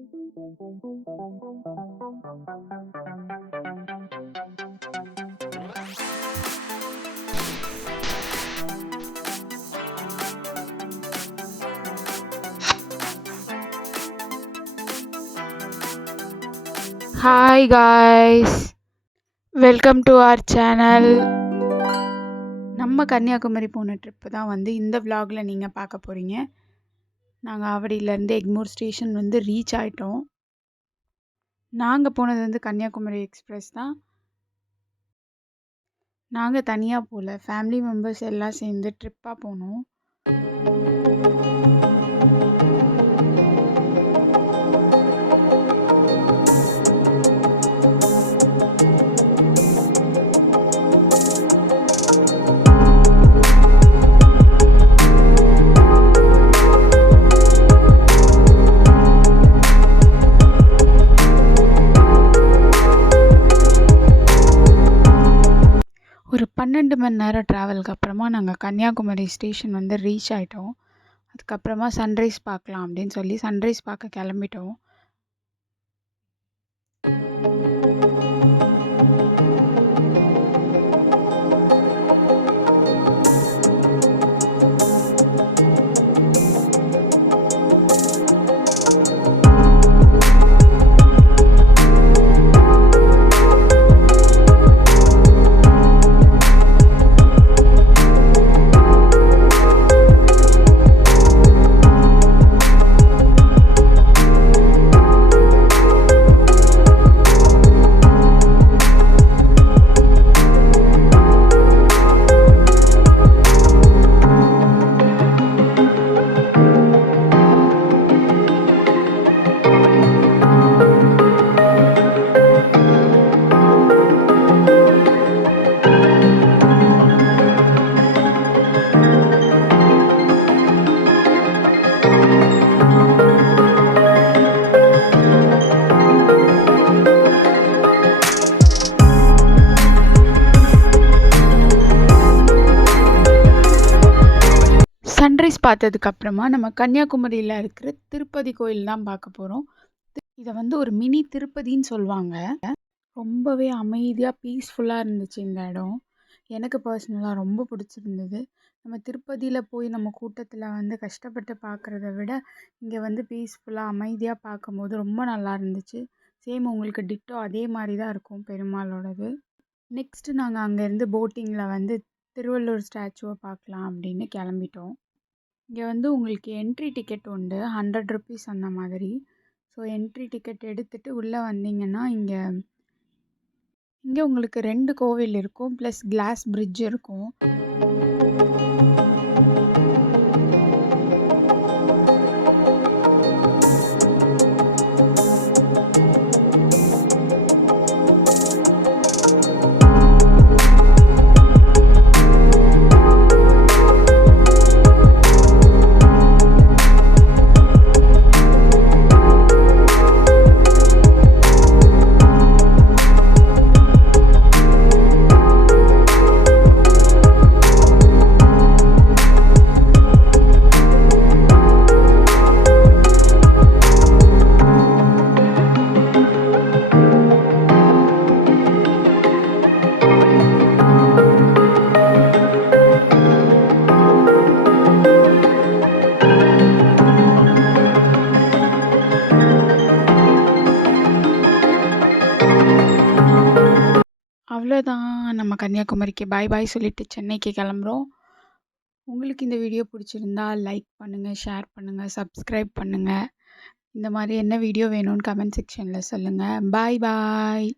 Hi guys, welcome to our channel. நம்ம கன்னியாகுமரி போன trip தான் வந்து இந்த vlogல நீங்கள் பார்க்க போகிறீங்க. நாங்கள் ஆவடியிலேருந்து எக்மோர் ஸ்டேஷன் வந்து ரீச் ஆகிட்டோம். நாங்கள் போனது வந்து கன்னியாகுமரி எக்ஸ்பிரஸ் தான். நாங்கள் தனியாக போகல, ஃபேமிலி மெம்பர்ஸ் எல்லாம் சேர்ந்து ட்ரிப்பாக போனோம். ஒரு 12 மணி நேரம் ட்ராவலுக்கு அப்புறமா நாங்கள் கன்னியாகுமரி ஸ்டேஷன் வந்து ரீச் ஆகிட்டோம். அதுக்கப்புறமா சன்ரைஸ் பார்க்கலாம் அப்படின்னு சொல்லி சன்ரைஸ் பார்க்க கிளம்பிட்டோம். சன்ரைஸ் பார்த்ததுக்கப்புறமா நம்ம கன்னியாகுமரியில் இருக்கிற திருப்பதி கோயில் தான் பார்க்க போகிறோம். இதை வந்து ஒரு மினி திருப்பதின்னு சொல்லுவாங்க. ரொம்பவே அமைதியாக பீஸ்ஃபுல்லாக இருந்துச்சு இந்த இடம். எனக்கு பர்சனலாக ரொம்ப பிடிச்சிருந்தது. நம்ம திருப்பதியில் போய் நம்ம கூட்டத்தில் வந்து கஷ்டப்பட்டு பார்க்குறத விட இங்கே வந்து பீஸ்ஃபுல்லாக அமைதியாக பார்க்கும்போது ரொம்ப நல்லா இருந்துச்சு. சேம் உங்களுக்கு டிட்டோ அதே மாதிரி தான் இருக்கும் பெருமாளோடது. நெக்ஸ்ட்டு நாங்கள் அங்கேருந்து போட்டிங்கில் வந்து திருவள்ளுவர் ஸ்டாச்சுவை பார்க்கலாம் அப்படின்னு கிளம்பிட்டோம். இங்கே வந்து உங்களுக்கு என்ட்ரி டிக்கெட் உண்டு, 100 ருபீஸ் அந்த மாதிரி. ஸோ என்ட்ரி டிக்கெட் எடுத்துகிட்டு உள்ளே வந்தீங்கன்னா இங்கே உங்களுக்கு 2 கோவில் இருக்கும், ப்ளஸ் கிளாஸ் பிரிட்ஜ் இருக்கும். அவ்வளோதான், நம்ம கன்னியாகுமரிக்கு பாய் பாய் சொல்லிட்டு சென்னைக்கு கிளம்புறோம். உங்களுக்கு இந்த வீடியோ பிடிச்சிருந்தா லைக் பண்ணுங்கள், ஷேர் பண்ணுங்கள், சப்ஸ்கிரைப் பண்ணுங்கள். இந்த மாதிரி என்ன வீடியோ வேணும்னு கமெண்ட் செக்ஷனில் சொல்லுங்கள். பாய் பாய்.